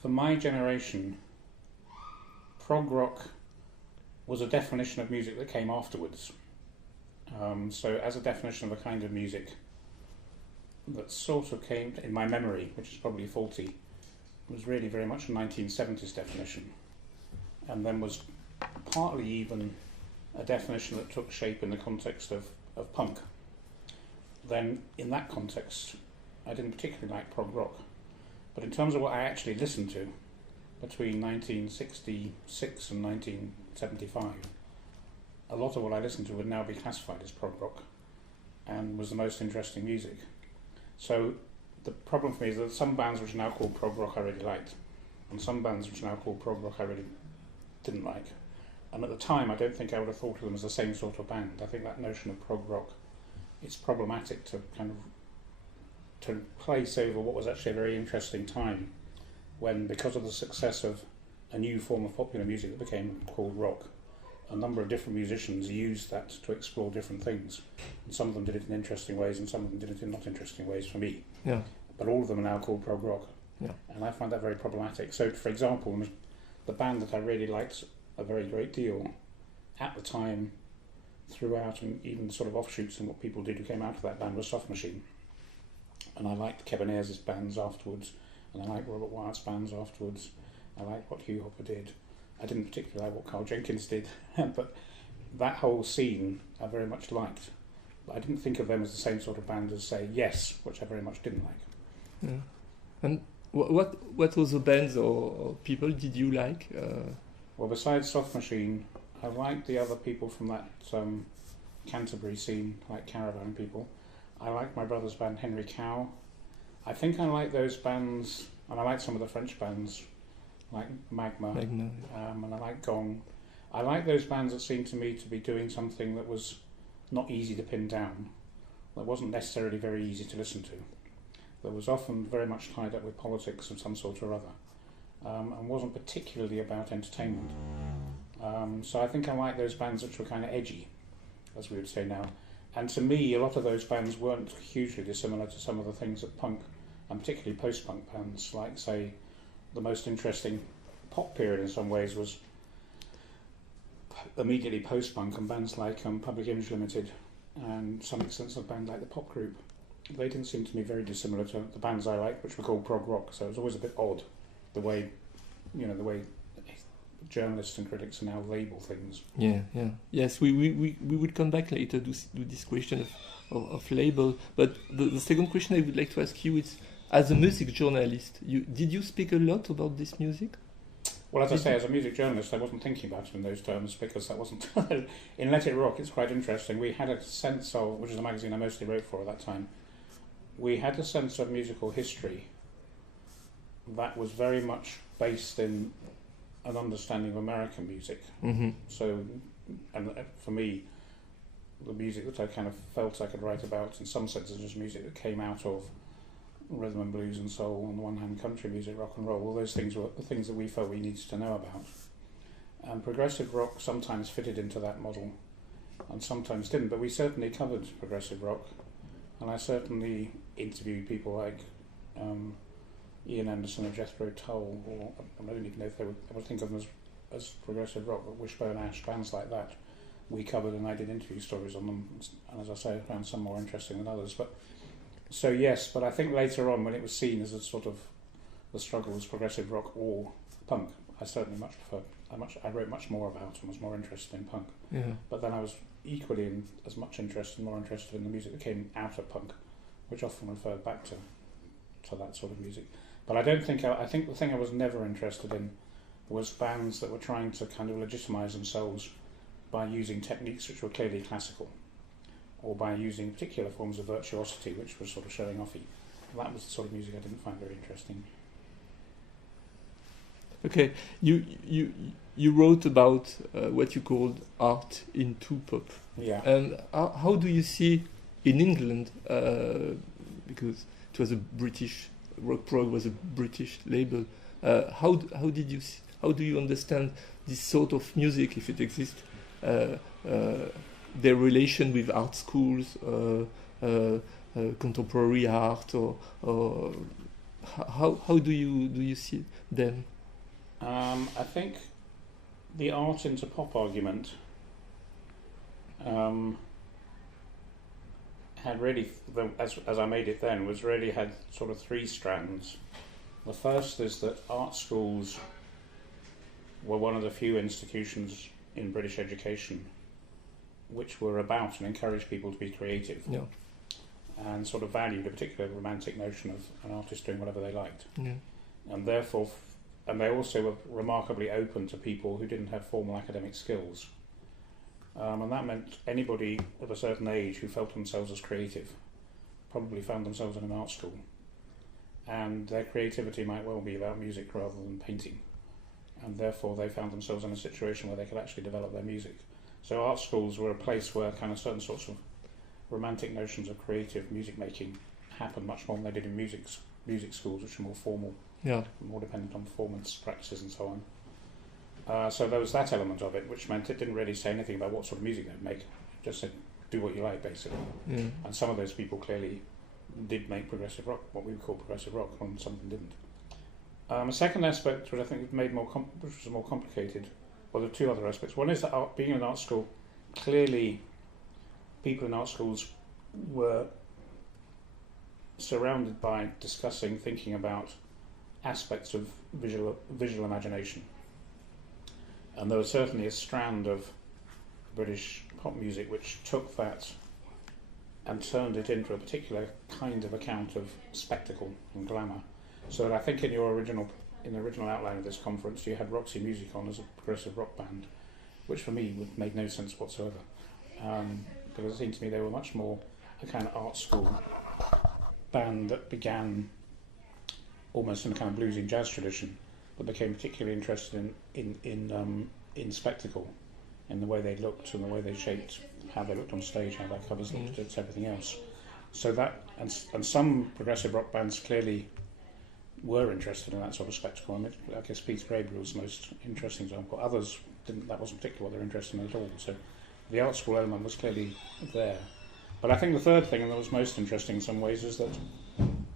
for my generation, prog rock was a definition of music that came afterwards. So as a definition of a kind of music that sort of came, in my memory, which is probably faulty, was really very much a 1970s definition, and then was partly even a definition that took shape in the context of punk. Then in that context, I didn't particularly like prog rock, but in terms of what I actually listened to between 1966 and 1975, a lot of what I listened to would now be classified as prog rock and was the most interesting music. So the problem for me is that some bands which are now called prog rock I really liked, and some bands which are now called prog rock I really didn't like. And at the time I don't think I would have thought of them as the same sort of band. I think that notion of prog rock, it's problematic to kind of to place over what was actually a very interesting time when, because of the success of a new form of popular music that became called rock, a number of different musicians used that to explore different things. And some of them did it in interesting ways and some of them did it in not interesting ways for me. Yeah. But all of them are now called prog rock. Yeah. And I find that very problematic. So, for example, the band that I really liked a very great deal at the time, throughout, and even sort of offshoots and what people did who came out of that band, was Soft Machine. And I liked Kevin Ayers' bands afterwards, and I liked Robert Wyatt's bands afterwards. I liked what Hugh Hopper did. I didn't particularly like what Carl Jenkins did, but that whole scene I very much liked. But I didn't think of them as the same sort of band as, say, Yes, which I very much didn't like. Yeah. And what other bands or people did you like? Well, besides Soft Machine, I liked the other people from that Canterbury scene, like Caravan people. I liked my brother's band, Henry Cow. I think I like those bands, and I like some of the French bands, like Magma. And I like Gong. I like those bands that seemed to me to be doing something that was not easy to pin down, that wasn't necessarily very easy to listen to, that was often very much tied up with politics of some sort or other, and wasn't particularly about entertainment. So I think I like those bands which were kind of edgy, as we would say now. And to me, a lot of those bands weren't hugely dissimilar to some of the things that punk, and particularly post-punk bands, like, say, the most interesting pop period in some ways was immediately post-punk, and bands like Public Image Limited and some extent of a band like the Pop Group. They didn't seem to me very dissimilar to the bands I liked, which were called prog rock. So it was always a bit odd the way journalists and critics now label things. Yes, we will come back later to this question of label. But the second question I would like to ask you is, as a music journalist, did you speak a lot about this music? Well, as I say, as a music journalist, I wasn't thinking about it in those terms because that wasn't... In Let It Rock, it's quite interesting. We had a sense of, which is a magazine I mostly wrote for at that time, we had a sense of musical history that was very much based in an understanding of American music. Mm-hmm. So, and for me, the music that I kind of felt I could write about, in some senses, was music that came out of rhythm and blues and soul on the one hand, country music, rock and roll. All those things were the things that we felt we needed to know about. And progressive rock sometimes fitted into that model and sometimes didn't, but we certainly covered progressive rock, and I certainly interviewed people like Ian Anderson or Jethro Tull, or I don't even know if they would, I would think of them as progressive rock, but Wishbone Ash, bands like that we covered, and I did interview stories on them, and as I say, I found some more interesting than others. But so yes, but I think later on, when it was seen as a sort of the struggle was progressive rock or punk, I certainly much preferred. I wrote much more about and was more interested in punk. Yeah. But then I was equally as much interested, more interested in the music that came out of punk, which often referred back to that sort of music. But I don't think I think the thing I was never interested in was bands that were trying to kind of legitimise themselves by using techniques which were clearly classical, or by using particular forms of virtuosity, which was sort of showing offy. That was the sort of music I didn't find very interesting. Okay, you wrote about what you called art into pop. Yeah. And how do you see in England, because it was a British, rock prog was a British label, how do you understand this sort of music, if it exists, their relation with art schools, contemporary art, or how do you see them? I think the art into pop argument had really, as I made it then, was really had sort of three strands. The first is that art schools were one of the few institutions in British education which were about and encouraged people to be creative, Yeah. and sort of valued a particular romantic notion of an artist doing whatever they liked. Yeah. And therefore, and they also were remarkably open to people who didn't have formal academic skills. And that meant anybody of a certain age who felt themselves as creative probably found themselves in an art school. And their creativity might well be about music rather than painting. And therefore they found themselves in a situation where they could actually develop their music. So art schools were a place where kind of certain sorts of romantic notions of creative music making happened much more than they did in music schools, which are more formal, Yeah. more dependent on performance practices and so on. So there was that element of it, which meant it didn't really say anything about what sort of music they'd make. It just said, do what you like, basically. Yeah. And some of those people clearly did make progressive rock, what we would call progressive rock, and some of them didn't. A second aspect, which I think made which was more complicated, well, there are two other aspects. One is that being in an art school, clearly people in art schools were surrounded by discussing, thinking about aspects of visual imagination. And there was certainly a strand of British pop music which took that and turned it into a particular kind of account of spectacle and glamour. So that I think in the original outline of this conference you had Roxy Music on as a progressive rock band, which for me made no sense whatsoever. Because it seemed to me they were much more a kind of art school band that began almost in a kind of bluesy jazz tradition, but became particularly interested in spectacle, in the way they looked and the way they shaped, how they looked on stage, how their covers looked, it's everything else. So that, and some progressive rock bands clearly were interested in that sort of spectacle. I mean, I guess Peter Gabriel was the most interesting example. Others didn't. That wasn't particularly what they were interested in at all. So the art school element was clearly there. But I think the third thing, and that was most interesting in some ways, is that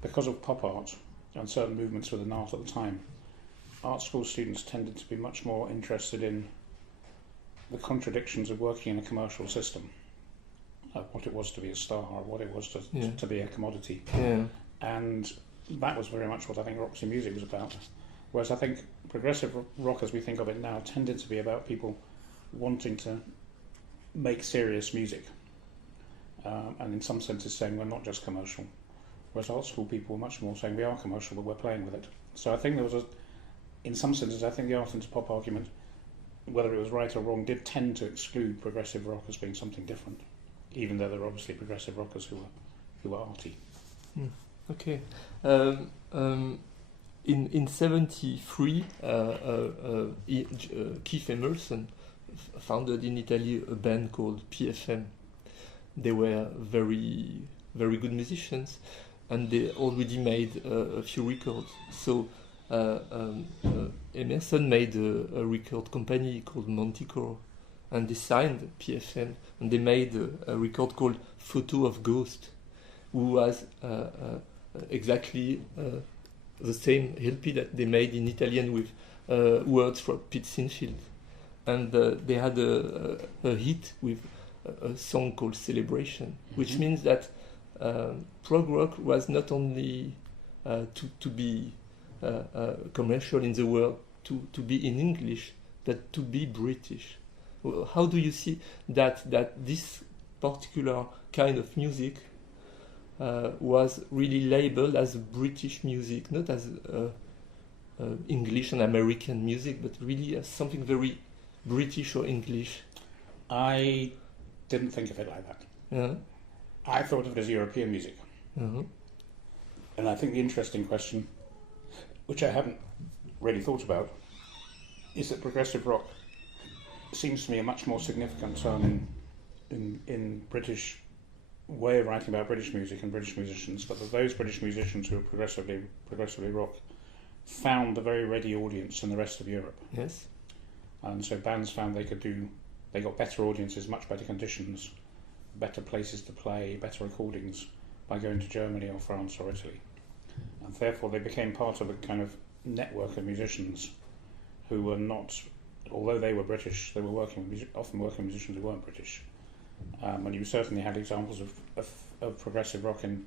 because of pop art and certain movements within art at the time, art school students tended to be much more interested in the contradictions of working in a commercial system, what it was to be a star, or what it was to be a commodity. Yeah. And that was very much what I think Roxy Music was about. Whereas I think progressive rock, as we think of it now, tended to be about people wanting to make serious music. And in some senses saying we're not just commercial. Whereas art school people were much more saying we are commercial, but we're playing with it. So I think there was in some senses, I think the art into pop argument, whether it was right or wrong, did tend to exclude progressive rock as being something different, even though there were obviously progressive rockers who were arty. Okay. In 73, Keith Emerson founded in Italy a band called PFM. They were very, very good musicians, and they already made a few records. So Emerson made a record company called Manticore, and they signed PFM, and they made a record called Photo of Ghost, who was exactly the same LP that they made in Italian with words from Pete Sinfield. And they had a hit with a song called Celebration, which means that prog rock was not only to be commercial in the world, to be in English, but to be British. How do you see that this particular kind of music was really labeled as British music, not as English and American music, but really as something very British or English? I didn't think of it like that. Yeah. I thought of it as European music. Uh-huh. And I think the interesting question, which I haven't really thought about, is that progressive rock seems to me a much more significant term in British way of writing about British music and British musicians, but that those British musicians who were progressively rock found a very ready audience in the rest of Europe. Yes. And so bands found they got better audiences, much better conditions, better places to play, better recordings by going to Germany or France or Italy. and therefore they became part of a kind of network of musicians who were not, although they were British, they were often working with musicians who weren't British. And you certainly had examples of progressive rock in,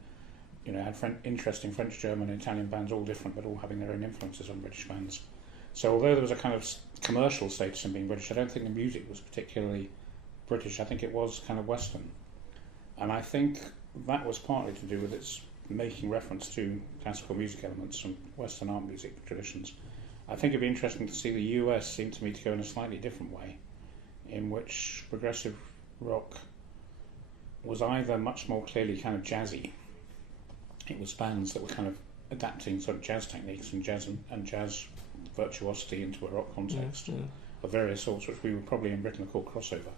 had interesting French, German, Italian bands, all different, but all having their own influences on British bands. So although there was a kind of commercial status in being British, I don't think the music was particularly British. I think it was kind of Western. And I think that was partly to do with its making reference to classical music elements from Western art music traditions. I think it'd be interesting to see the US seem to me to go in a slightly different way, in which progressive rock was either much more clearly kind of jazzy. It was bands that were kind of adapting sort of jazz techniques and jazz virtuosity into a rock context of various sorts, which we would probably in Britain have called crossover.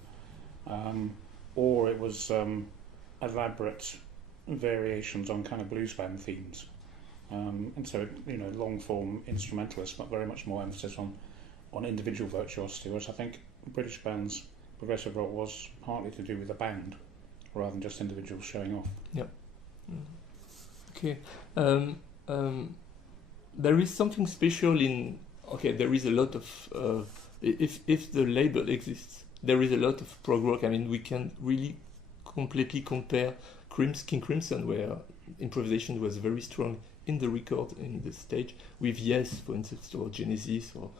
Or it was elaborate variations on kind of blues band themes. And so, long form instrumentalists, but very much more emphasis on individual virtuosity, whereas I think British bands, progressive rock was partly to do with the band rather than just individuals showing off. Yeah. Okay. There is something special in. Okay, there is a lot of. If the label exists, there is a lot of prog rock. I mean, we can really completely compare King Crimson, where improvisation was very strong in the record, in the stage, with Yes, for instance, or Genesis or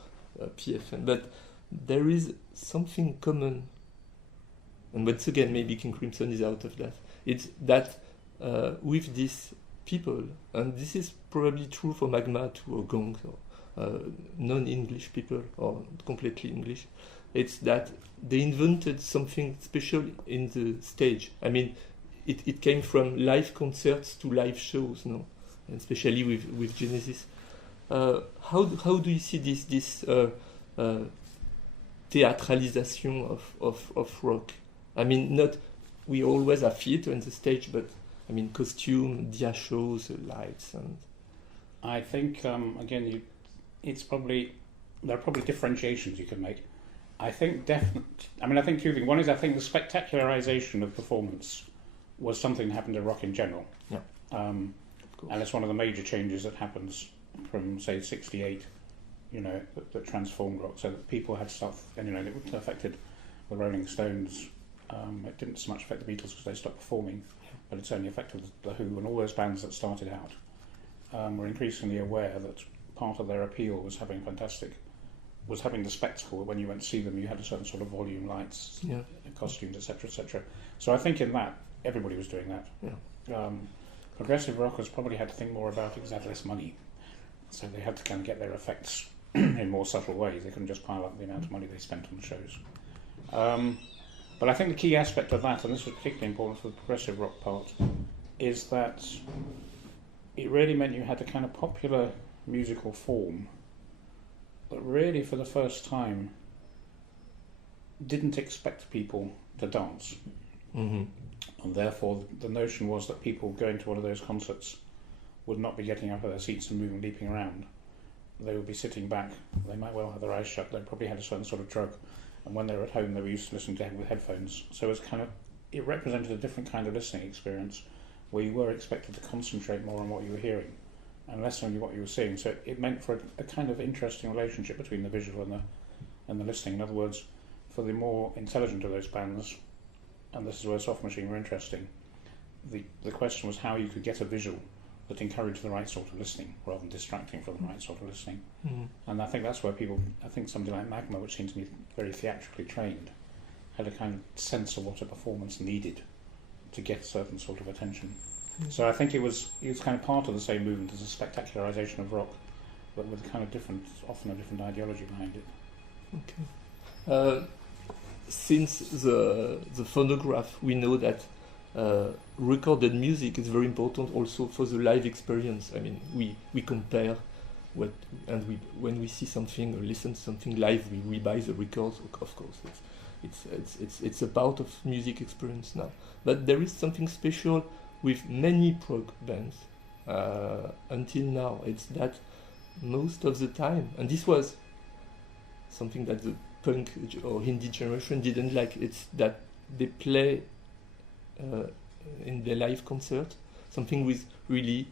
PFM. But there is something common, and once again, maybe King Crimson is out of that. It's that with these people, and this is probably true for Magma too, or Gong, or non-English people, or completely English, it's that they invented something special in the stage. I mean, it came from live concerts to live shows, no? And especially with Genesis. How do you see this theatralization of rock? I mean, we always have theater on the stage, but I mean, costume, dia shows, lights, and. I think again, there are probably differentiations you can make. I think I think two things. One is I think the spectacularization of performance was something that happened in rock in general. Yeah. And it's one of the major changes that happens from say '68, that transformed rock, so that people had stuff, and it affected the Rolling Stones. It didn't so much affect the Beatles because they stopped performing, but it certainly affected the Who and all those bands that started out. Were increasingly aware that part of their appeal was having the spectacle. When you went to see them, you had a certain sort of volume, lights, costumes, etc., etc. So I think in that everybody was doing that. Yeah. Progressive rockers probably had to think more about it because they had less money, so they had to kind of get their effects in more subtle ways. They couldn't just pile up the amount of money they spent on the shows. But I think the key aspect of that, and this was particularly important for the progressive rock part, is that it really meant you had a kind of popular musical form that really, for the first time, didn't expect people to dance. Mm-hmm. And therefore, the notion was that people going to one of those concerts would not be getting out of their seats and moving, leaping around. They would be sitting back. They might well have their eyes shut. They probably had a certain sort of drug. And when they were at home, they were used to listening to him with headphones. So it represented a different kind of listening experience, where you were expected to concentrate more on what you were hearing and less on what you were seeing. So it meant for a kind of interesting relationship between the visual and the listening. In other words, for the more intelligent of those bands, and this is where Soft Machine were interesting, the question was how you could get a visual that encouraged the right sort of listening rather than distracting from the right sort of listening. Mm-hmm. And I think that's where somebody like Magma, which seemed to me very theatrically trained, had a kind of sense of what a performance needed to get a certain sort of attention. Mm-hmm. So I think it was kind of part of the same movement as a spectacularization of rock, but with kind of often a different ideology behind it. Okay. Since the phonograph, we know that recorded music is very important also for the live experience. I mean, we compare when we see something or listen to something live, we buy the records. Of course, it's a part of music experience now. But there is something special with many prog bands until now. It's that most of the time, and this was something that the punk or Hindi generation didn't like, it's that they play in their live concert something with really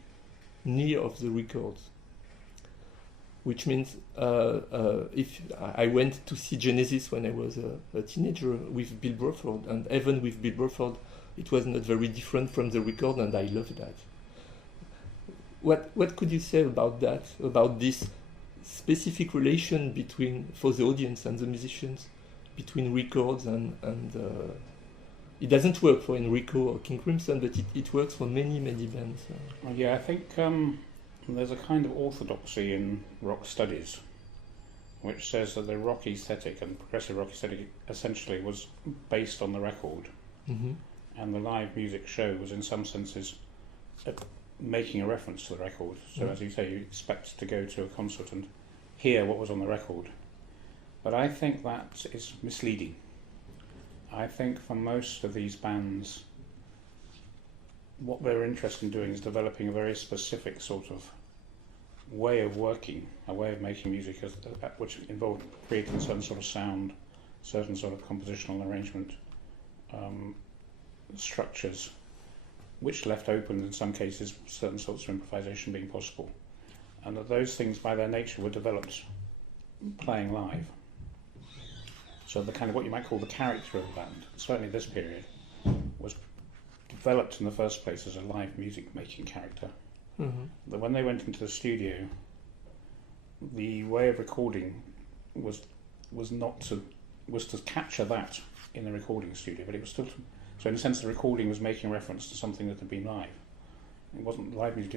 near of the records. Which means if I went to see Genesis when I was a teenager with Bill Bruford, and even with Bill Bruford, it was not very different from the record, and I loved that. What could you say about that? About this specific relation between, for the audience and the musicians, between records and it doesn't work for Enrico or King Crimson, but it works for many bands. Yeah, I think there's a kind of orthodoxy in rock studies which says that the rock aesthetic and progressive rock aesthetic essentially was based on the record, and the live music show was in some senses making a reference to the record. So as you say, you expect to go to a concert and hear what was on the record. But I think that is misleading. I think for most of these bands, what they're interested in doing is developing a very specific sort of way of working, a way of making music which involved creating certain sort of sound, certain sort of compositional arrangement, structures, which left open in some cases certain sorts of improvisation being possible. And that those things by their nature were developed playing live. So the kind of what you might call the character of the band, certainly this period, was developed in the first place as a live music making character. That when they went into the studio, the way of recording was to capture that in the recording studio, but it was still so in a sense the recording was making reference to something that had been live. It wasn't live music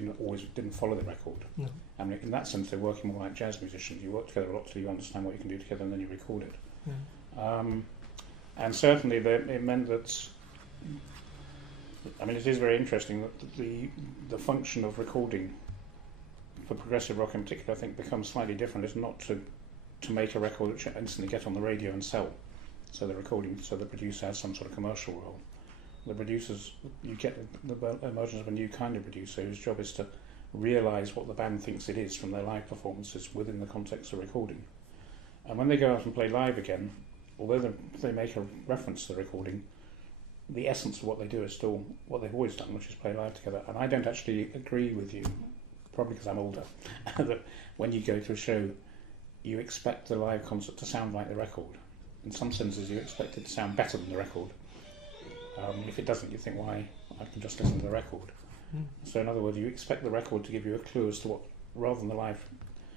didn't follow the record. No. I mean, in that sense they're working more like jazz musicians. You work together a lot till you understand what you can do together and then you record it. And certainly it meant that, I mean, it is very interesting that the function of recording for progressive rock in particular, I think, becomes slightly different. It's not to make a record which you instantly get on the radio and sell. So the producer has some sort of commercial role. The producers, you get the emergence of a new kind of producer whose job is to realise what the band thinks it is from their live performances within the context of recording. And when they go out and play live again, although they make a reference to the recording, the essence of what they do is still what they've always done, which is play live together. And I don't actually agree with you, probably because I'm older, that when you go to a show, you expect the live concert to sound like the record. In some senses, you expect it to sound better than the record. If it doesn't, you think, why? I can just listen to the record. So in other words, you expect the record to give you a clue as to what, rather than the live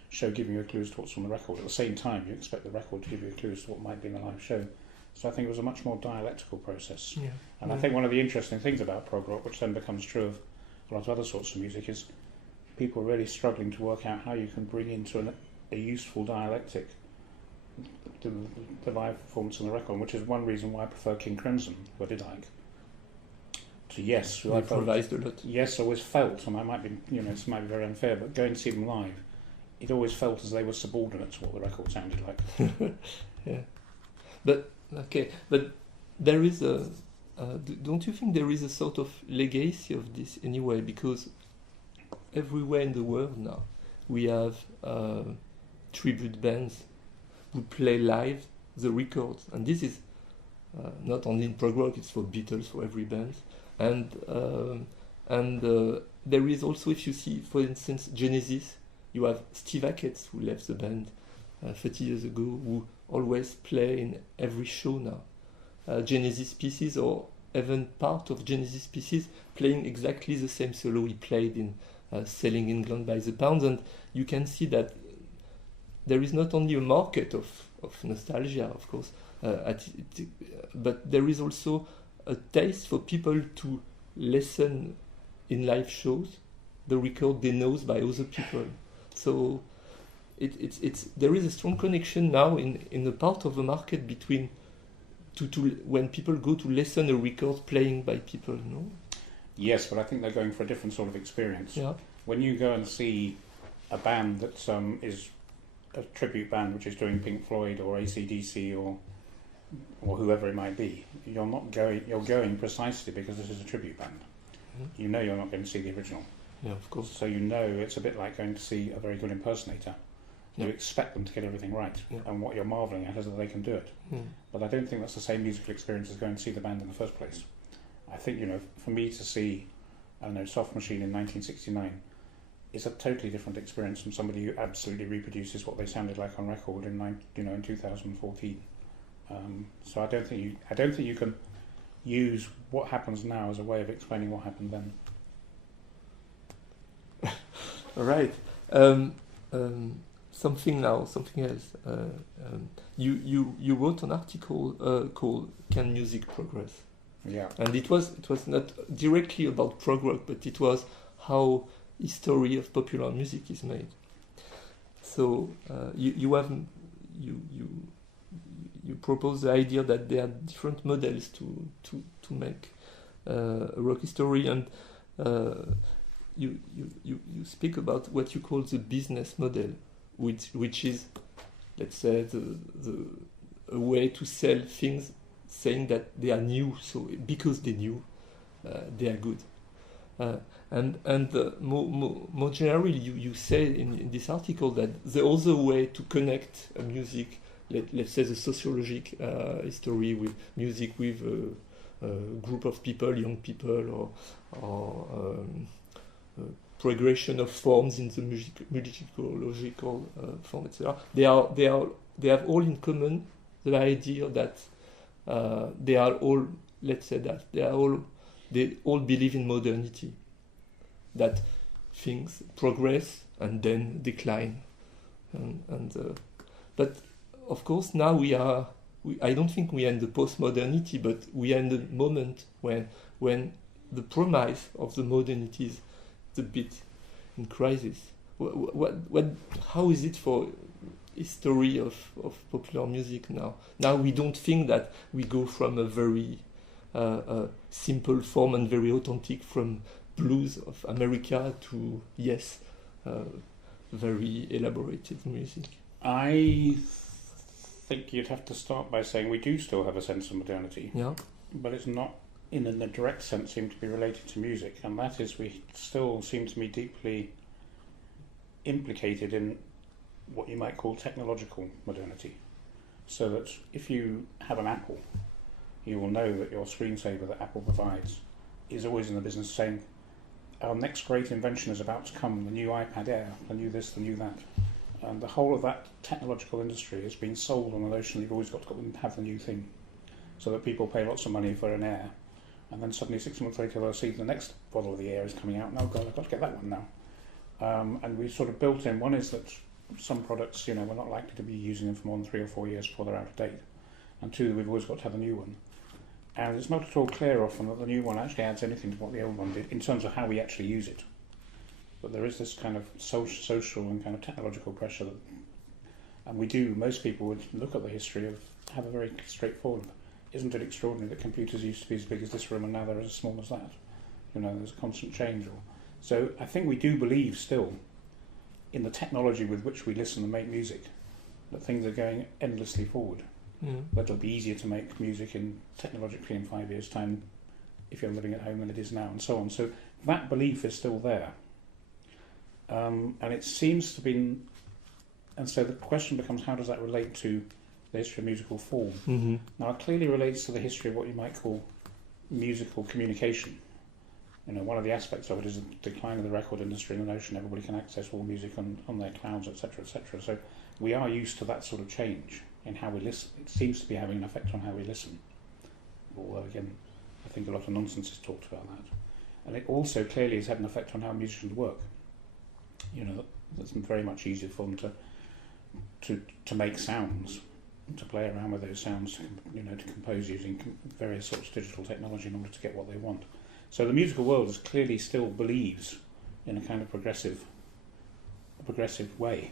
show giving you a clue as to what's on the record. At the same time, you expect the record to give you a clue as to what might be in the live show. So I think it was a much more dialectical process. I think one of the interesting things about prog rock, which then becomes true of a lot of other sorts of music, is people really struggling to work out how you can bring into a useful dialectic the live performance on the record, which is one reason why I prefer King Crimson, who I did like, to Yes, who I improvised a lot. Yes always felt, and I might be, this might be very unfair, but going to see them live, it always felt as they were subordinate to what the record sounded like. Yeah, but there is a. Don't you think there is a sort of legacy of this anyway? Because everywhere in the world now we have tribute bands who play live the records, and this is not only in prog rock; it's for Beatles, for every band, and there is also, if you see, for instance, Genesis, you have Steve Hackett, who left the band 30 years ago, who always play in every show now. Genesis pieces, or even part of Genesis pieces, playing exactly the same solo he played in Sailing England by the Pound, and you can see that there is not only a market of nostalgia, of course, but there is also a taste for people to listen in live shows the record they know by other people. So there is a strong connection now in a part of the market between when people go to listen a record playing by people, no? Yes, but I think they're going for a different sort of experience. Yeah. When you go and see a band that is a tribute band which is doing Pink Floyd or AC/DC or whoever it might be, you're going precisely because this is a tribute band. You know you're not going to see the original. Yeah, of course. So you know it's a bit like going to see a very good impersonator. You expect them to get everything right, and what you're marvelling at is that they can do it. But I don't think that's the same musical experience as going to see the band in the first place. I think, for me to see, Soft Machine in 1969, is a totally different experience from somebody who absolutely reproduces what they sounded like on record in 2014. So I don't think you can use what happens now as a way of explaining what happened then. All right. Something else. You wrote an article called "Can Music Progress?" Yeah. And it was not directly about prog rock, but it was how history of popular music is made. So you propose the idea that there are different models to make a rock history, and you speak about what you call the business model, which is, let's say, a way to sell things, saying that they are new, so because they're new, they are good. And more generally, you say in this article that the other way to connect a music, let's say the sociologic history with music with a group of people, young people, or progression of forms in the musicological form, etc. They have all in common the idea that they are all, let's say that they all believe in modernity, that things progress and then decline, but of course now I don't think we are in the postmodernity, but we are in the moment when the premise of the modernity is a bit in crisis. How is it for history of popular music now? Now we don't think that we go from a very simple form and very authentic from blues of America to very elaborated music. I think you'd have to start by saying we do still have a sense of modernity. Yeah. But it's not in a direct sense seem to be related to music, and that is we still seem to be deeply implicated in what you might call technological modernity. So that if you have an Apple, you will know that your screensaver that Apple provides is always in the business saying, our next great invention is about to come, the new iPad Air, the new this, the new that. And the whole of that technological industry has been sold on the notion that you've always got to have the new thing. So that people pay lots of money for an Air, and then suddenly 6 months later they'll see the next model of the Air is coming out, and oh God, I've got to get that one now. And we've sort of built in, one is that some products, we're not likely to be using them for more than 3 or 4 years before they're out of date. And two, we've always got to have a new one. And it's not at all clear often that the new one actually adds anything to what the old one did in terms of how we actually use it. But there is this kind of social and kind of technological pressure that, and most people would look at the history have a very straightforward, isn't it extraordinary that computers used to be as big as this room and now they're as small as that? There's a constant change. So I think we do believe still in the technology with which we listen and make music, that things are going endlessly forward. That it'll be easier to make music technologically in 5 years' time if you're living at home than it is now, and so on. So that belief is still there. And it seems to be, and so the question becomes, how does that relate to the history of musical form? Mm-hmm. Now it clearly relates to the history of what you might call musical communication. One of the aspects of it is the decline of the record industry and the notion everybody can access all music on their clouds, etc., etc. So we are used to that sort of change in how we listen. It seems to be having an effect on how we listen. Although again, I think a lot of nonsense is talked about that. And it also clearly has had an effect on how musicians work. It's very much easier for them to make sounds, to play around with those sounds, to compose using various sorts of digital technology in order to get what they want. So the musical world clearly still believes in a kind of progressive way.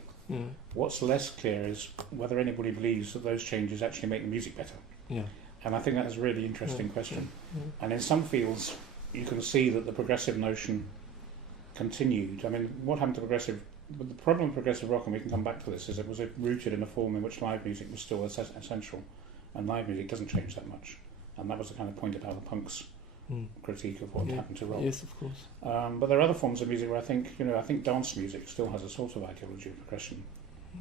What's less clear is whether anybody believes that those changes actually make the music better. Yeah. And I think that is a really interesting question. And in some fields, you can see that the progressive notion continued. I mean, what happened to progressive? But the problem with progressive rock, and we can come back to this, is it was rooted in a form in which live music was still essential, and live music doesn't change that much. And that was the kind of point about the punks' critique of what happened to rock. Yes, of course. But there are other forms of music where I think dance music still has a sort of ideology of progression,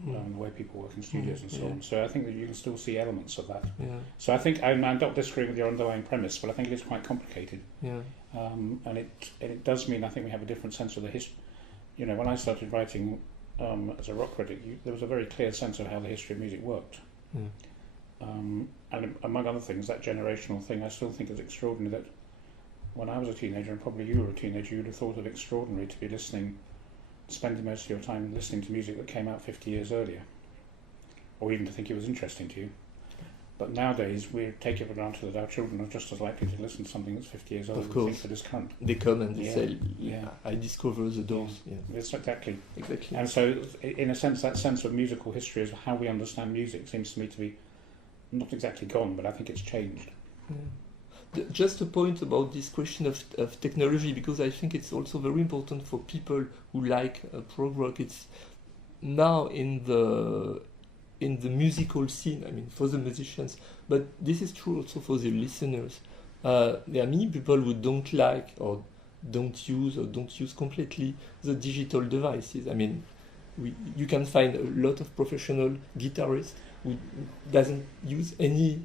the way people work in studios and so on. So I think that you can still see elements of that. Yeah. So I think I'm not disagreeing with your underlying premise, but I think it is quite complicated. Yeah. And it does mean I think we have a different sense of the history. when I started writing as a rock critic, there was a very clear sense of how the history of music worked. And among other things, that generational thing I still think is extraordinary, that when I was a teenager, and probably you were a teenager, you'd have thought it extraordinary to be spending most of your time listening to music that came out 50 years earlier, or even to think it was interesting to you. But nowadays, we take it for granted that our children are just as likely to listen to something that's 50 years old and think that is current. They come and they say, I discover the Doors. Yeah. It's exactly. Exactly. And so, in a sense, that sense of musical history is how we understand music seems to me to be not exactly gone, but I think it's changed. Yeah. Just a point about this question of technology, because I think it's also very important for people who like prog rock. It's now in the musical scene, I mean, for the musicians, but this is true also for the listeners. There are many people who don't like or don't use completely the digital devices. I mean, you can find a lot of professional guitarists who doesn't use any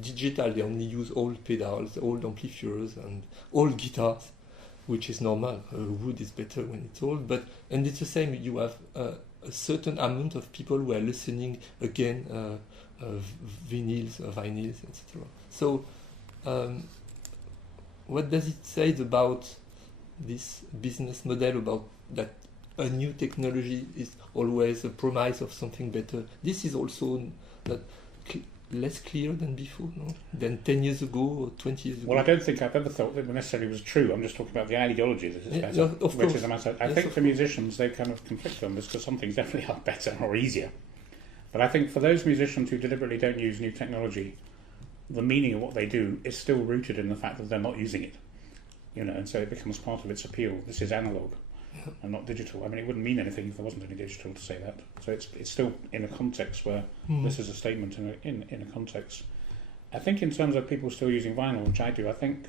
digital. They only use old pedals, old amplifiers, and old guitars, which is normal. Wood is better when it's old, and it's the same. You have a certain amount of people who are listening again, vinyls, etc. So, what does it say about this business model, about that a new technology is always a promise of something better? This is also not less clear than before, no? Than 10 years ago or 20 years ago. Well, I don't think I've ever thought that necessarily was true. I'm just talking about the ideology that it's better, which is a matter. I think for musicians, they kind of conflict on this because some things definitely are better or easier. But I think for those musicians who deliberately don't use new technology, the meaning of what they do is still rooted in the fact that they're not using it. And so it becomes part of its appeal. This is analog and not digital. I mean, it wouldn't mean anything if there wasn't any digital to say that. So it's still in a context where this is a statement in a context. I think in terms of people still using vinyl, which I do, I think...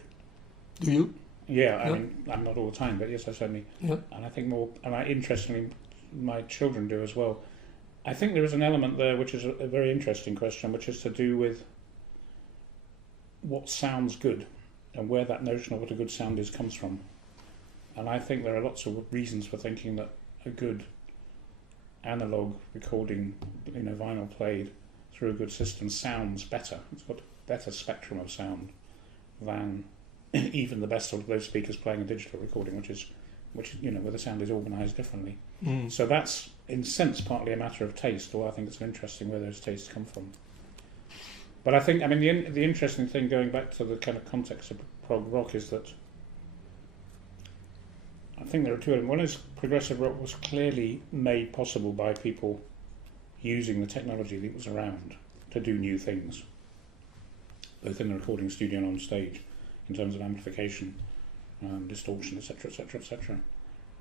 Do you? Yeah, I mean, I'm not all the time, but yes, I certainly... Yeah. And I think more... And interestingly, my children do as well. I think there is an element there which is a very interesting question, which is to do with what sounds good and where that notion of what a good sound is comes from. And I think there are lots of reasons for thinking that a good analog recording, vinyl played through a good system sounds better. It's got a better spectrum of sound than even the best of those speakers playing a digital recording, which where the sound is organised differently. So that's, in a sense, partly a matter of taste, although I think it's interesting where those tastes come from. But I think, the interesting thing, going back to the kind of context of prog rock, is that I think there are two elements. One is progressive rock was clearly made possible by people using the technology that was around to do new things, both in the recording studio and on stage, in terms of amplification, distortion, etc., etc., etc.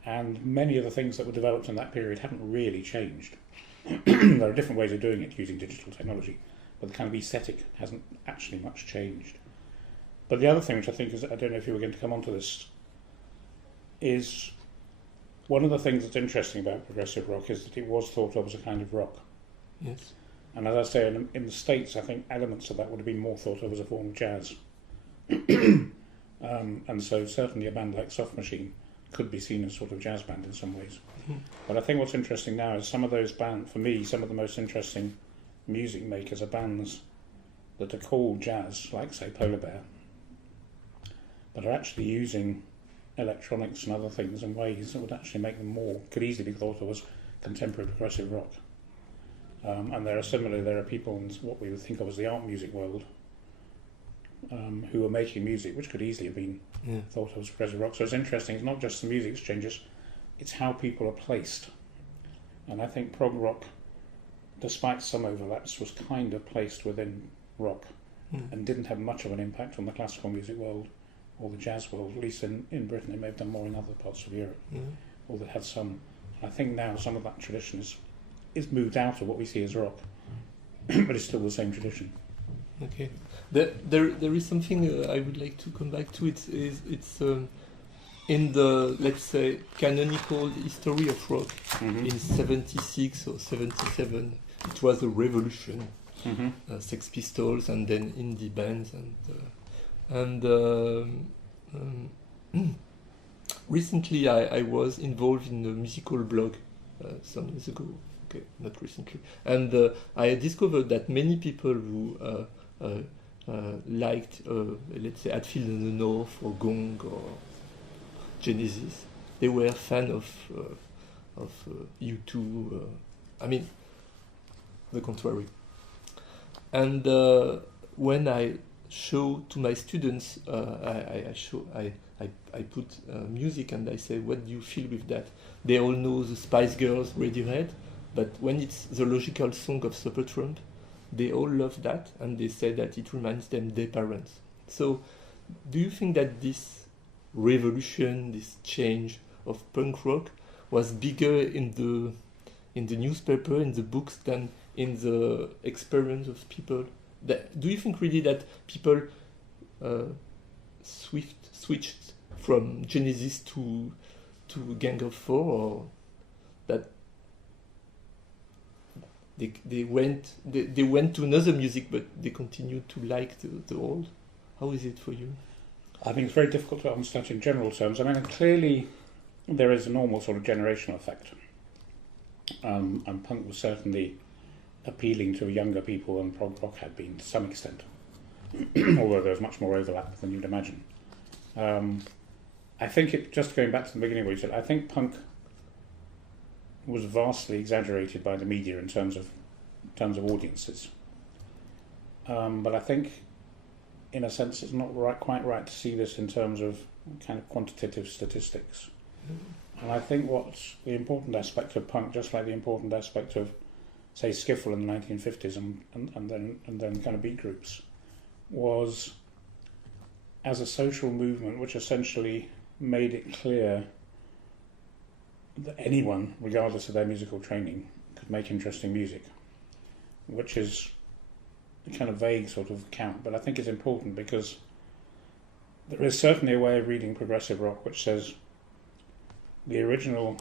And many of the things that were developed in that period haven't really changed. There are different ways of doing it using digital technology, but the kind of aesthetic hasn't actually much changed. But the other thing, which I think is, I don't know if you were going to come onto this, is one of the things that's interesting about progressive rock is that it was thought of as a kind of rock. Yes. And as I say, in the States, I think elements of that would have been more thought of as a form of jazz. And so certainly a band like Soft Machine could be seen as sort of jazz band in some ways. But I think what's interesting now is some of those bands, for me, some of the most interesting music makers are bands that are called jazz, like, say, Polar Bear, but are actually using electronics and other things in ways that would actually make them could easily be thought of as contemporary progressive rock. And there are people in what we would think of as the art music world who are making music which could easily have been thought of as progressive rock. So it's interesting, it's not just the music exchanges, it's how people are placed. And I think prog rock, despite some overlaps, was kind of placed within rock and didn't have much of an impact on the classical music world or the jazz world, at least in Britain. It may have done more in other parts of Europe, or that had some. I think now some of that tradition is moved out of what we see as rock, but it's still the same tradition. Okay, there is something I would like to come back to. It's in the, let's say, canonical history of rock in 76 or 77. It was a revolution. Sex Pistols and then indie bands and Recently, I was involved in a musical blog some years ago. Okay, not recently, and I discovered that many people who liked, let's say, Hatfield and the North or Gong or Genesis, they were fan of U2. I mean, the contrary. And when I show to my students, I put music and I say, what do you feel with that? They all know the Spice Girls, Radiohead, but when it's the logical song of Supertramp, they all love that and they say that it reminds them their parents. So, do you think that this revolution, this change of punk rock was bigger in the newspaper, in the books, than in the experience of people? Do you think really that people switched from Genesis to Gang of Four, or that they went to another music but they continued to like the old? How is it for you? I think it's very difficult to understand in general terms. I mean, clearly there is a normal sort of generational effect, and punk was certainly appealing to younger people than prog rock had been to some extent, although there was much more overlap than you'd imagine. I think just going back to the beginning of what you said, I think punk was vastly exaggerated by the media in terms of audiences. But I think, in a sense, it's not quite right to see this in terms of kind of quantitative statistics. And I think what's the important aspect of punk, just like the important aspect of, say, skiffle in the 1950s and then kind of beat groups, was as a social movement which essentially made it clear that anyone, regardless of their musical training, could make interesting music, which is a kind of vague sort of count, but I think it's important because there is certainly a way of reading progressive rock which says the original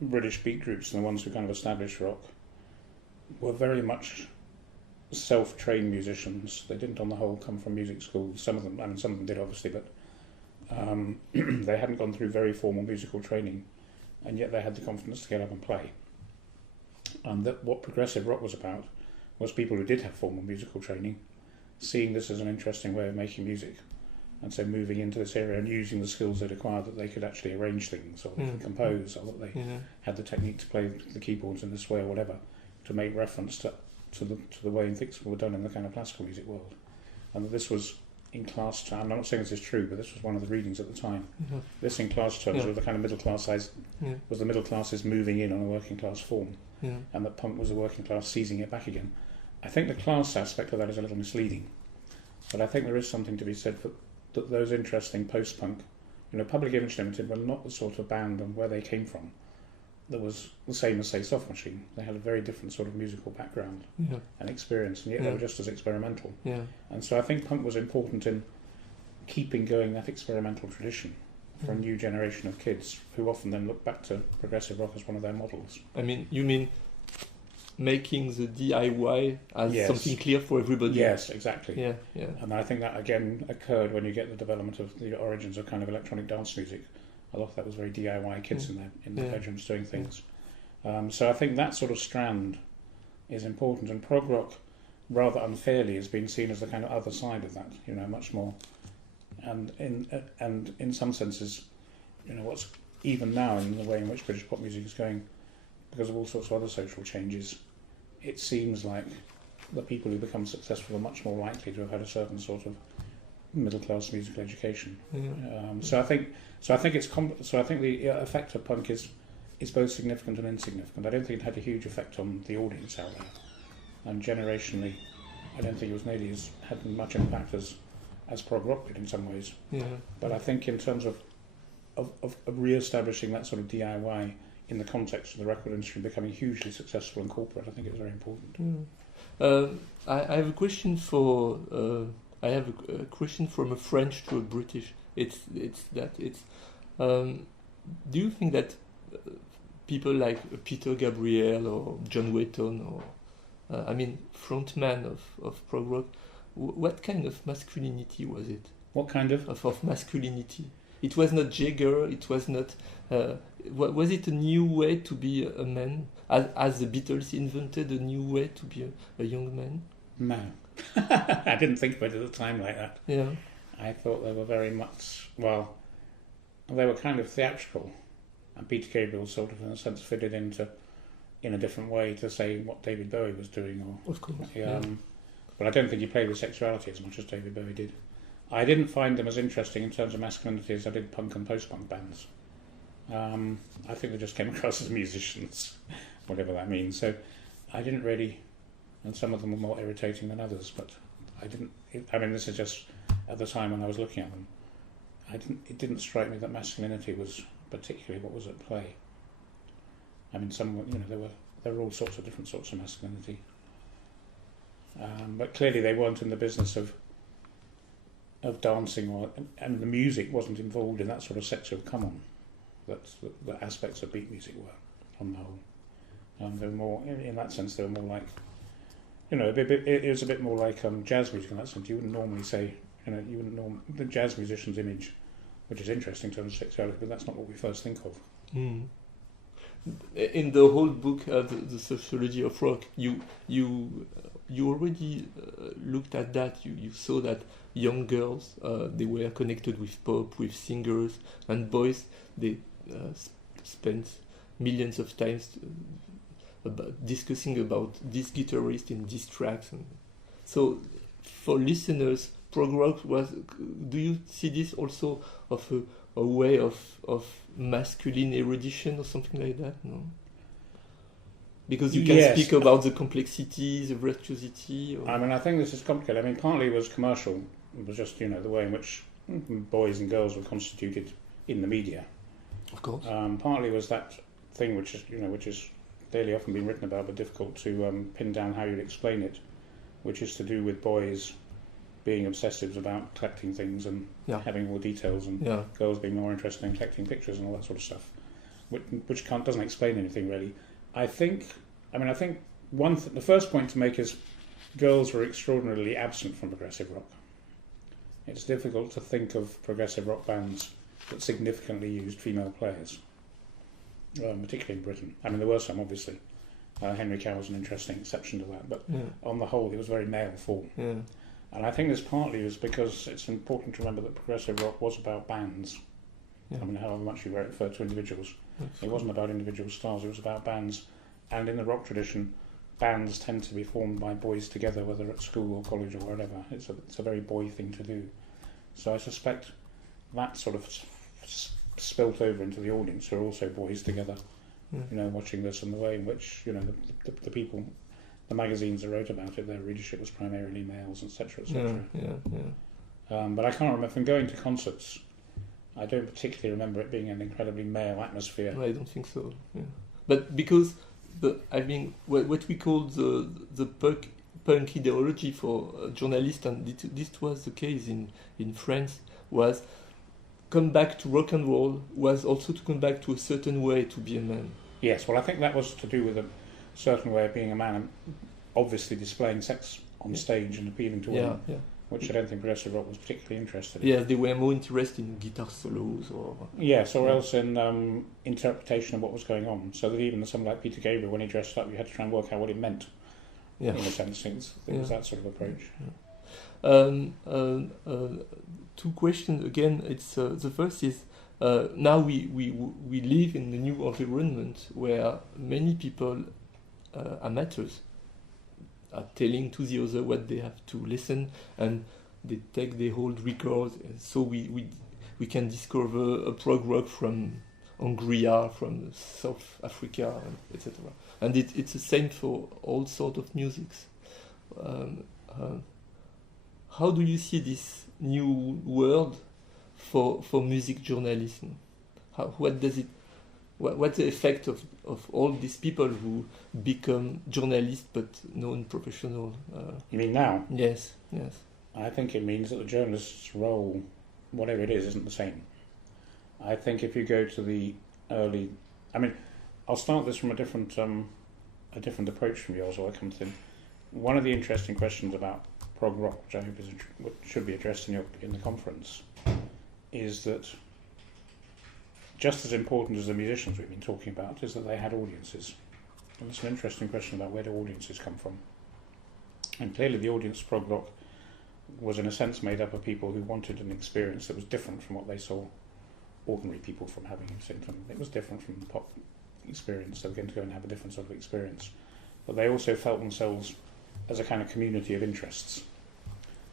British beat groups and the ones who kind of established rock were very much self-trained musicians. They didn't on the whole come from music schools. Some of them did obviously, but they hadn't gone through very formal musical training, and yet they had the confidence to get up and play. And that what progressive rock was about was people who did have formal musical training seeing this as an interesting way of making music, and so moving into this area and using the skills they'd acquired, that they could actually arrange things or compose, or that they had the technique to play the keyboards in this way or whatever, to make reference to the way things were done in the kind of classical music world. And that this was, in class terms, I'm not saying this is true, but this was one of the readings at the time. This, in class terms, was the kind of middle class size, was the middle classes moving in on a working class form, and that punk was the working class seizing it back again. I think the class aspect of that is a little misleading, but I think there is something to be said for that those interesting post-punk, Public Image Limited were not the sort of band, and where they came from that was the same as, say, Soft Machine. They had a very different sort of musical background and experience, and yet they were just as experimental. And so I think punk was important in keeping going that experimental tradition for a new generation of kids who often then look back to progressive rock as one of their models. I mean, you mean making the DIY as something clear for everybody? Yes, exactly. Yeah. And I think that again occurred when you get the development of the origins of kind of electronic dance music. A lot of that was very DIY, kids in their bedrooms doing things. So I think that sort of strand is important, and prog rock, rather unfairly, has been seen as the kind of other side of that. Much more, and in some senses, what's even now in the way in which British pop music is going, because of all sorts of other social changes, it seems like the people who become successful are much more likely to have had a certain sort of middle class musical education. So I think the effect of punk is both significant and insignificant. I don't think it had a huge effect on the audience out there, and generationally, I don't think it was nearly had much impact as prog rock did in some ways. But I think in terms of re-establishing that sort of DIY in the context of the record industry becoming hugely successful and corporate, I think it's very important. I have a question for. I have a question from a French to a British. Do you think that people like Peter Gabriel or John Wetton or frontman of prog rock, what kind of masculinity was it? What kind of? Of masculinity. It was not Jagger. It was not. Was it a new way to be a man, as the Beatles invented a new way to be a young man? No, I didn't think of it at the time like that. Yeah. I thought they were very much, well, they were kind of theatrical, and Peter Gabriel sort of, in a sense, fitted in a different way to say what David Bowie was doing, or Of course. Yeah. But I don't think he played with sexuality as much as David Bowie did. I didn't find them as interesting in terms of masculinity as I did punk and post-punk bands. I think they just came across as musicians, whatever that means. So I didn't really, and some of them were more irritating than others, but this is just at the time when I was looking at them. It didn't strike me that masculinity was particularly what was at play. I mean, there were all sorts of different sorts of masculinity. But clearly they weren't in the business of dancing, and the music wasn't involved in that sort of sexual come-on that aspects of beat music were, on the whole. They were more, in that sense, they were more like, it was a bit more like jazz music in that sense. You wouldn't normally say, the jazz musician's image, which is interesting in terms of sexuality, but that's not what we first think of. Mm. In the whole book, the sociology of rock, you already looked at that. You saw that young girls, they were connected with pop, with singers, and boys, they spent millions of times discussing about this guitarist in this tracks. And so, for listeners, prog rock was. Do you see this also of a way of masculine erudition or something like that? No. Because you can speak about the complexity, the virtuosity. Or... I think this is complicated. Partly it was commercial. It was just, the way in which boys and girls were constituted in the media. Of course. Partly was that thing which is fairly often been written about, but difficult to pin down how you'd explain it, which is to do with boys being obsessives about collecting things and having more details, and girls being more interested in collecting pictures and all that sort of stuff, which doesn't explain anything really. I think the first point to make is girls were extraordinarily absent from progressive rock. It's difficult to think of progressive rock bands that significantly used female players, particularly in Britain. There were some, obviously. Henry Cow was an interesting exception to that, but on the whole, it was very male form. Yeah. And I think this partly is because it's important to remember that progressive rock was about bands. Yeah. However much you refer to individuals. It wasn't about individual stars, it was about bands. And in the rock tradition, bands tend to be formed by boys together, whether at school or college or wherever. It's a very boy thing to do. So I suspect that sort of spilt over into the audience, who are also boys together, watching this, and the way in which, the people, the magazines that wrote about it, their readership was primarily males, etc., etc. But I can't remember, from going to concerts, I don't particularly remember it being an incredibly male atmosphere. I don't think so. Yeah. But because what we call the punk ideology for journalists, and this was the case in France, was come back to rock and roll, was also to come back to a certain way to be a man. Yes, well, I think that was to do with a certain way of being a man, and obviously displaying sex on stage and appealing to women. Which I don't think progressive rock was particularly interested in. Yeah, they were more interested in guitar solos or... Yes, or else in interpretation of what was going on. So that even someone like Peter Gabriel, when he dressed up, you had to try and work out what it meant. Yeah. In a sense, it was that sort of approach. Yeah. Two questions again. It's the first is, now we live in a new environment where many people, amateurs, are telling to the other what they have to listen, and they take the old records, and so we can discover a prog rock from Hungary, from South Africa, etc. And it's the same for all sorts of musics. How do you see this new world for music journalism? What's the effect of all these people who become journalists but non-professional? You mean now? Yes. I think it means that the journalist's role, whatever it is, isn't the same. I think if you go to the early... I'll start this from a different approach from yours, or I come to think. One of the interesting questions about prog rock, which I hope should be addressed in the conference, is that just as important as the musicians we've been talking about is that they had audiences. And it's an interesting question about where do audiences come from. And clearly the audience for prog rock was in a sense made up of people who wanted an experience that was different from what they saw ordinary people from having. It was different from the pop experience. They were going to go and have a different sort of experience. But they also felt themselves as a kind of community of interests.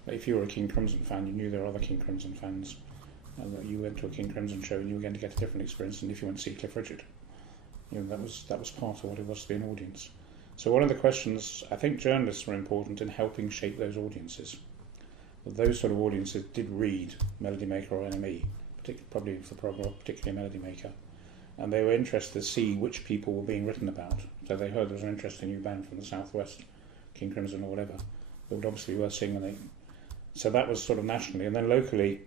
If you were a King Crimson fan, you knew there were other King Crimson fans, and that you went to a King Crimson show and you were going to get a different experience than if you went to see Cliff Richard. That was part of what it was to be an audience. So one of the questions, I think journalists were important in helping shape those audiences. Those sort of audiences did read Melody Maker or NME, probably for prog rock, particularly Melody Maker, and they were interested to see which people were being written about. So they heard there was an interesting new band from the southwest, King Crimson or whatever, that would obviously be worth seeing when they. So that was sort of nationally, and then locally,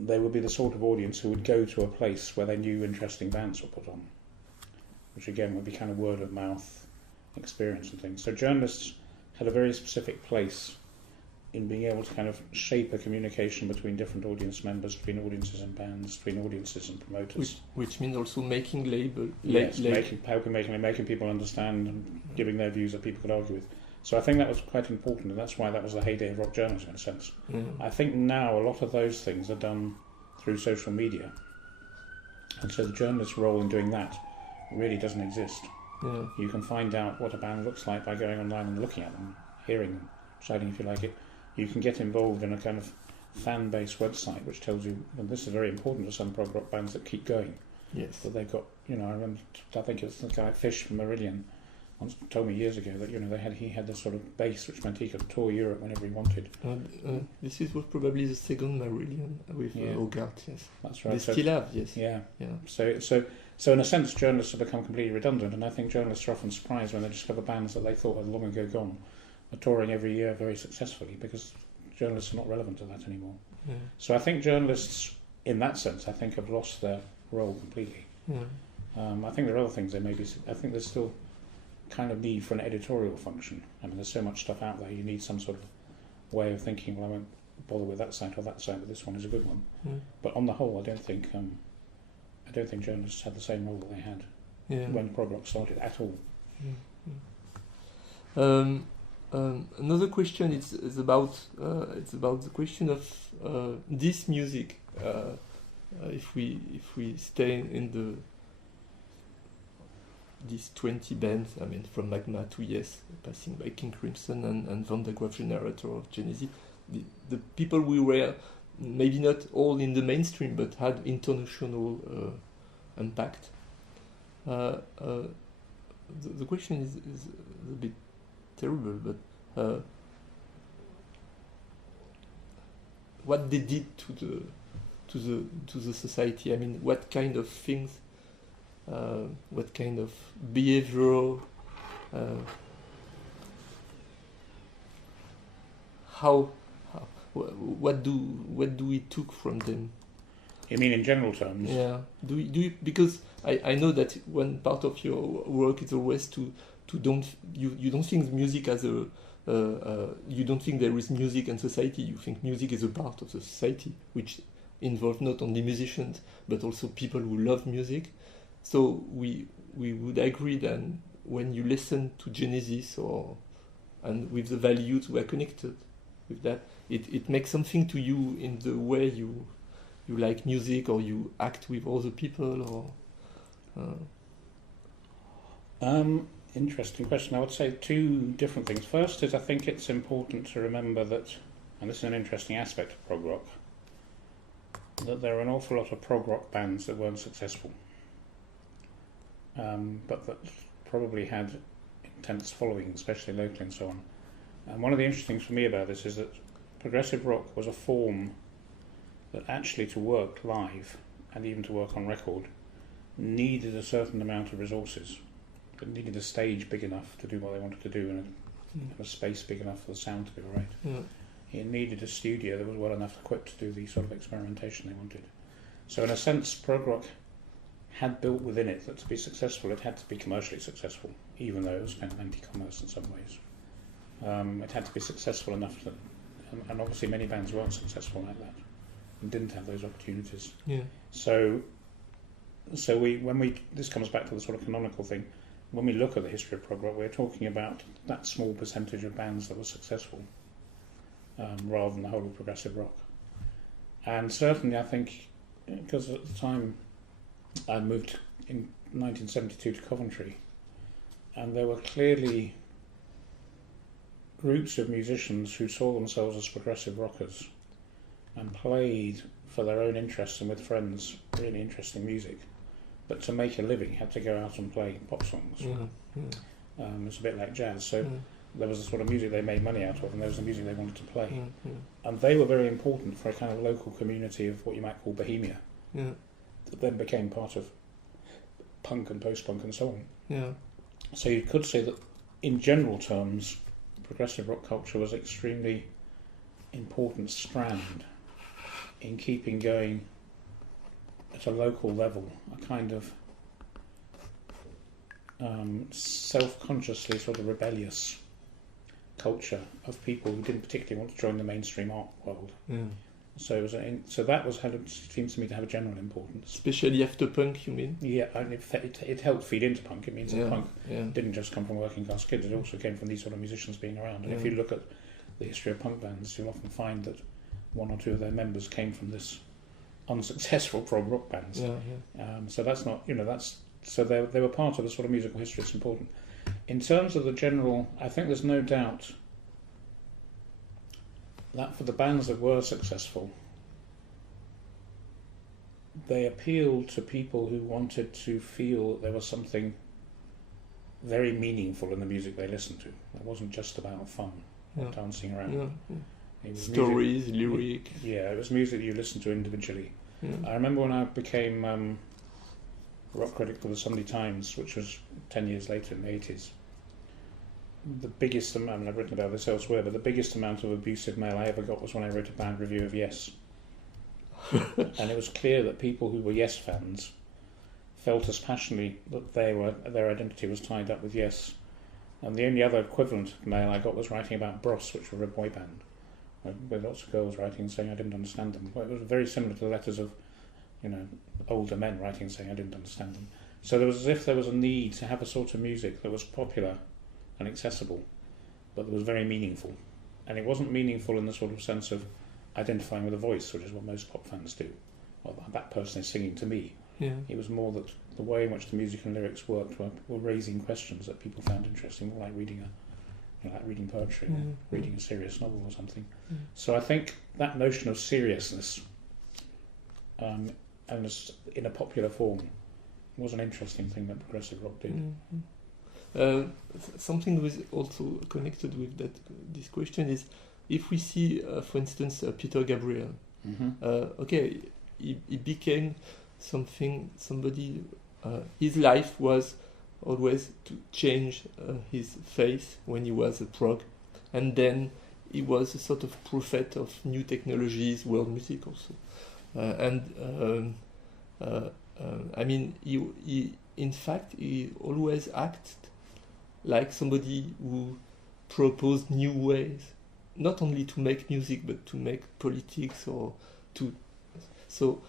they would be the sort of audience who would go to a place where they knew interesting bands were put on, which again would be kind of word of mouth experience and things. So journalists had a very specific place in being able to kind of shape a communication between different audience members, between audiences and bands, between audiences and promoters. Which means also making making people understand and giving their views that people could argue with. So I think that was quite important, and that's why that was the heyday of rock journalism in a sense. I think now a lot of those things are done through social media, and so the journalist's role in doing that really doesn't exist. You can find out what a band looks like by going online and looking at them, hearing them, deciding if you like it. You can get involved in a kind of fan-based website which tells you, and this is very important for some prog rock bands that keep going. Yes. That they've got, I think it's the guy Fish from Meridian once told me years ago that he had this sort of base which meant he could tour Europe whenever he wanted. This was probably the second Meridian with Hogarth. Yes, that's right. They still have. Yes. Yeah. So in a sense, journalists have become completely redundant, and I think journalists are often surprised when they discover bands that they thought had long ago gone are touring every year very successfully, because journalists are not relevant to that anymore. Yeah. So I think journalists, in that sense, have lost their role completely. Yeah. I think there are other things they may be. I think there's still kind of need for an editorial function. I mean, there's so much stuff out there. You need some sort of way of thinking. Well, I won't bother with that site or that site, but this one is a good one. Mm. But on the whole, I don't think journalists had the same role that they had when prog rock started at all. Another question is about the question of this music. If we stay in these 20 bands, I mean, from Magma to Yes, passing by King Crimson and Van der Graaf Generator or Genesis, the people we were maybe not all in the mainstream, but had international impact. The question is a bit terrible, but what they did to the society. I mean, what kind of things, what kind of behavioral, what do we took from them? You mean in general terms? Yeah. Do you, because I know that one part of your work is always you don't think music as a you don't think there is music and society. You think music is a part of the society, which involves not only musicians but also people who love music. So we would agree that when you listen to Genesis and with the values we are connected with that, it makes something to you in the way you like music, or you act with other people, or interesting question. I would say two different things. First is I think it's important to remember that, and this is an interesting aspect of prog rock, that there are an awful lot of prog rock bands that weren't successful, but that probably had intense following, especially locally and so on. And one of the interesting things for me about this is that progressive rock was a form that actually, to work live and even to work on record, needed a certain amount of resources. It needed a stage big enough to do what they wanted to do, and a space big enough for the sound to be right. Yeah. It needed a studio that was well enough equipped to do the sort of experimentation they wanted. So in a sense, prog rock had built within it that to be successful, it had to be commercially successful, even though it was kind of anti-commerce in some ways. It had to be successful enough to, and obviously many bands weren't successful like that and didn't have those opportunities. Yeah. So So this comes back to the sort of canonical thing. When we look at the history of prog rock, we're talking about that small percentage of bands that were successful, rather than the whole of progressive rock. And certainly, I think, because at the time I moved in 1972 to Coventry, and there were clearly groups of musicians who saw themselves as progressive rockers and played for their own interests and with friends really interesting music, but to make a living had to go out and play pop songs. It's a bit like jazz, so there was the sort of music they made money out of, and there was the music they wanted to play. And they were very important for a kind of local community of what you might call bohemia, that then became part of punk and post-punk and so on. So you could say that in general terms, progressive rock culture was an extremely important strand in keeping going at a local level a kind of self-consciously sort of rebellious culture of people who didn't particularly want to join the mainstream art world. So that was it seems to me to have a general importance. Especially after punk, you mean? Yeah, and it helped feed into punk. It means that punk didn't just come from working class kids, it also came from these sort of musicians being around. And if you look at the history of punk bands, you'll often find that one or two of their members came from this unsuccessful prog rock bands. So that's not, so they were part of the sort of musical history. It's important. In terms of the general, I think there's no doubt that for the bands that were successful, they appealed to people who wanted to feel there was something very meaningful in the music they listened to. It wasn't just about fun, dancing around. It was stories, lyric. Yeah, it was music you listened to individually. I remember when I became rock critic for the Sunday Times, which was 10 years later in the 80s, the biggest amount, I've written about this elsewhere, but the biggest amount of abusive mail I ever got was when I wrote a bad review of Yes. And it was clear that people who were Yes fans felt as passionately that their identity was tied up with Yes. And the only other equivalent mail I got was writing about Bros, which were a boy band, with lots of girls writing and saying I didn't understand them. Well, it was very similar to the letters of, older men writing and saying I didn't understand them. So there was as if there was a need to have a sort of music that was popular and accessible, but that was very meaningful. And it wasn't meaningful in the sort of sense of identifying with a voice, which is what most pop fans do. Well, that person is singing to me. It was more that the way in which the music and lyrics worked were raising questions that people found interesting, more like reading reading poetry, or reading a serious novel or something. So I think that notion of seriousness, and in a popular form, was an interesting thing that progressive rock did. Something was also connected with this question is, if we see, for instance, Peter Gabriel, he became somebody. His life was always to change his face when he was a prog, and then he was a sort of prophet of new technologies, world music also, I mean, he in fact he always acted like somebody who proposed new ways, not only to make music but to make politics or to. So,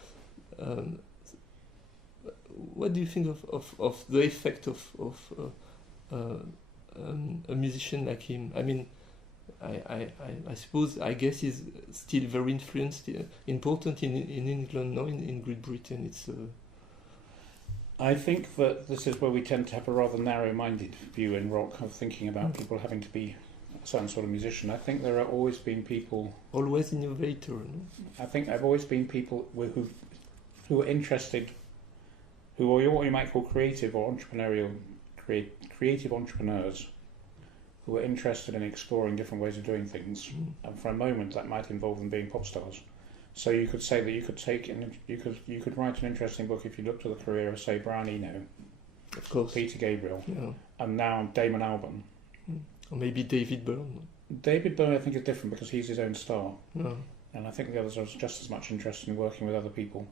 what do you think of the effect of a musician like him? I mean, I suppose, I guess he's still very important in England, no, in Great Britain. It's. I think that this is where we tend to have a rather narrow-minded view in rock of thinking about people having to be a certain sort of musician. I think there have always been people... Always innovator, no? I think there have always been people who are interested, who are what you might call creative or entrepreneurial, creative entrepreneurs, who are interested in exploring different ways of doing things. And for a moment that might involve them being pop stars. So you could say that you could write an interesting book if you looked at the career of, say, Brian Eno, of course, Peter Gabriel, and now Damon Albarn, or maybe David Byrne. David Byrne, I think, is different because he's his own star, and I think the others are just as much interested in working with other people.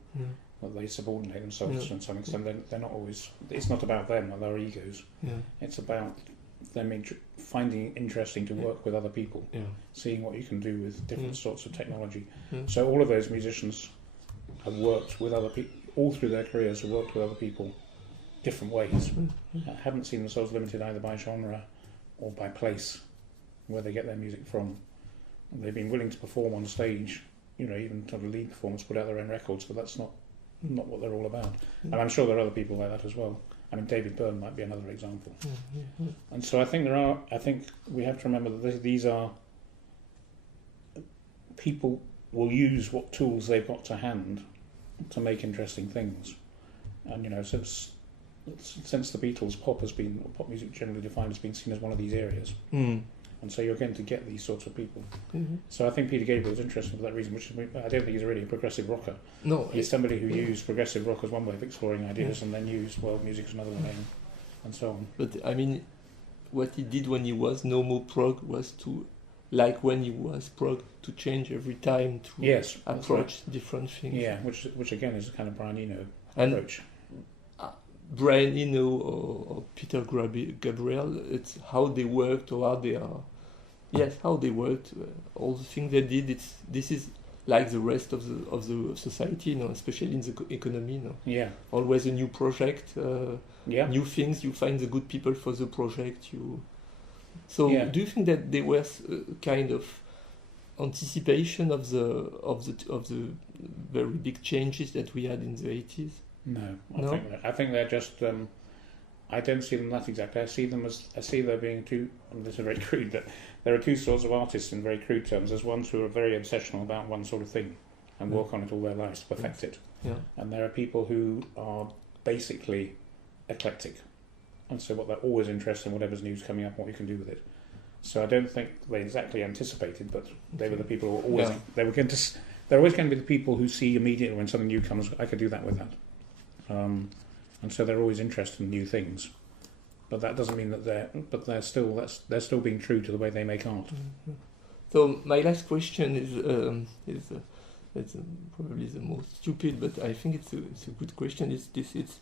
That they subordinate themselves to some extent. They're not always. It's not about them or their egos. It's about them finding it interesting to work with other people, seeing what you can do with different sorts of technology. So all of those musicians have worked with other people, all through their careers have worked with other people different ways. Haven't seen themselves limited either by genre or by place where they get their music from. And they've been willing to perform on stage, even to the lead performance, put out their own records, but that's not what they're all about. And I'm sure there are other people like that as well. I mean, David Byrne might be another example. And so I think we have to remember that these are people will use what tools they've got to hand to make interesting things. And since the Beatles, pop music generally defined has been seen as one of these areas. And so you're going to get these sorts of people. So I think Peter Gabriel is interesting for that reason, which I don't think he's really a progressive rocker. No, he's somebody who used progressive rock as one way of exploring ideas, and then used world music as another way, and so on. But I mean, what he did when he was no more prog was to, like when he was prog, to change every time to approach different things. Yeah, which again is a kind of Brian Eno approach. Brian Eno or Peter Gabriel, it's how they worked or how they are. Yes, how they worked, all the things they did. This is like the rest of the society, especially in the economy. Yeah. Always a new project, new things. You find the good people for the project. Do you think that there was a kind of anticipation of the very big changes that we had in the 80s? No, I think they're just. I don't see them that exactly. I see there being two. This is very crude. That there are two sorts of artists in very crude terms. There's ones who are very obsessional about one sort of thing and work on it all their lives to perfect it. Yeah. And there are people who are basically eclectic, and so what they're always interested in whatever's news coming up, what you can do with it. So I don't think they exactly anticipated, but they were the people who were always they're always going to be the people who see immediately when something new comes. I could do that with that. And so they're always interested in new things, but that doesn't mean that they're still being true to the way they make art. So my last question is probably the most stupid, but I think it's a good question. It's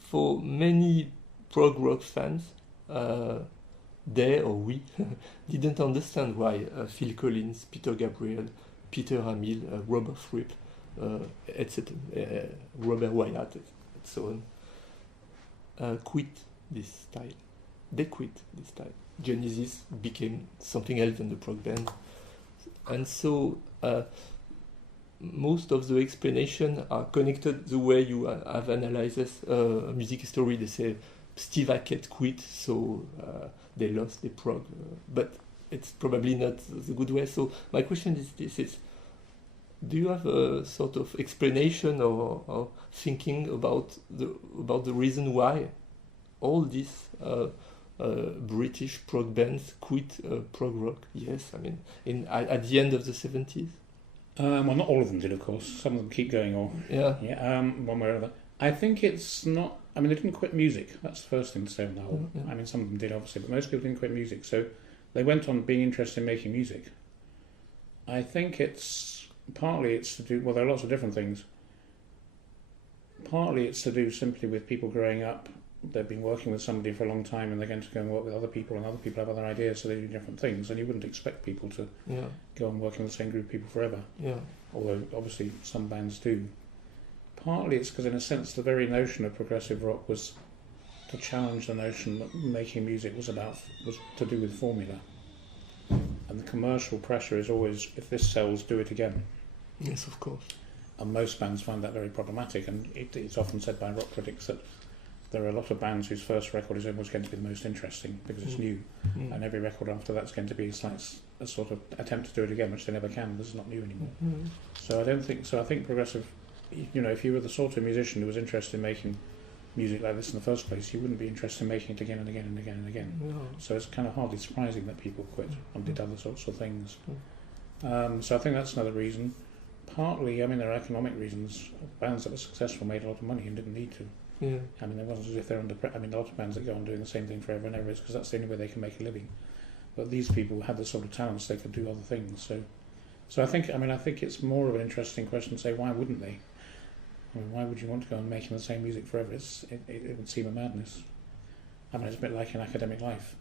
for many prog rock fans, we didn't understand why Phil Collins, Peter Gabriel, Peter Hamill, Robert Fripp, etc., Robert Wyatt, and so on. Quit this style. They quit this style. Genesis became something else than the prog band, and so most of the explanations are connected the way you have analyzed music history. They say Steve Hackett quit, so they lost the prog, but it's probably not the good way. So my question is this: do you have a sort of explanation or thinking about the reason why all these British prog bands quit prog rock? Yes, I mean at the end of the 70s. Well, not all of them did, of course. Some of them keep going, or one way or other. I think it's not. I mean, they didn't quit music. That's the first thing to say on the whole. Yeah. I mean, some of them did, obviously, but most people didn't quit music. So they went on being interested in making music. I think partly it's to do. Well, there are lots of different things. Partly it's to do simply with people growing up. They've been working with somebody for a long time, and they're going to go and work with other people, and other people have other ideas, so they do different things. And you wouldn't expect people to go on working with the same group of people forever. Yeah. Although obviously some bands do. Partly it's because, in a sense, the very notion of progressive rock was to challenge the notion that making music was to do with formula. And the commercial pressure is always, if this sells, do it again. Yes, of course. And most bands find that very problematic, and it's often said by rock critics that there are a lot of bands whose first record is always going to be the most interesting because it's new, and every record after that's going to be a sort of attempt to do it again, which they never can. This is not new anymore. So I think progressive, if you were the sort of musician who was interested in making music like this in the first place, you wouldn't be interested in making it again and again and again and again. No. So it's kind of hardly surprising that people quit and did other sorts of things. So I think that's another reason. Partly, there are economic reasons. Bands that were successful made a lot of money and didn't need to. Yeah. It wasn't as if they're under pressure. A lot of bands that go on doing the same thing forever and ever is because that's the only way they can make a living. But these people had the sort of talents, they could do other things. So I think it's more of an interesting question to say, why wouldn't they? Why would you want to go on making the same music forever? It would seem a madness. It's a bit like in academic life.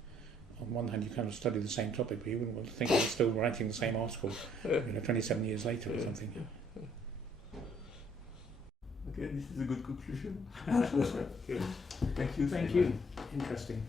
On one hand, you kind of study the same topic, but you wouldn't want to think you're still writing the same article, 27 years later or something. Okay, this is a good conclusion. Good. Thank you. Thank Simon. you. Interesting.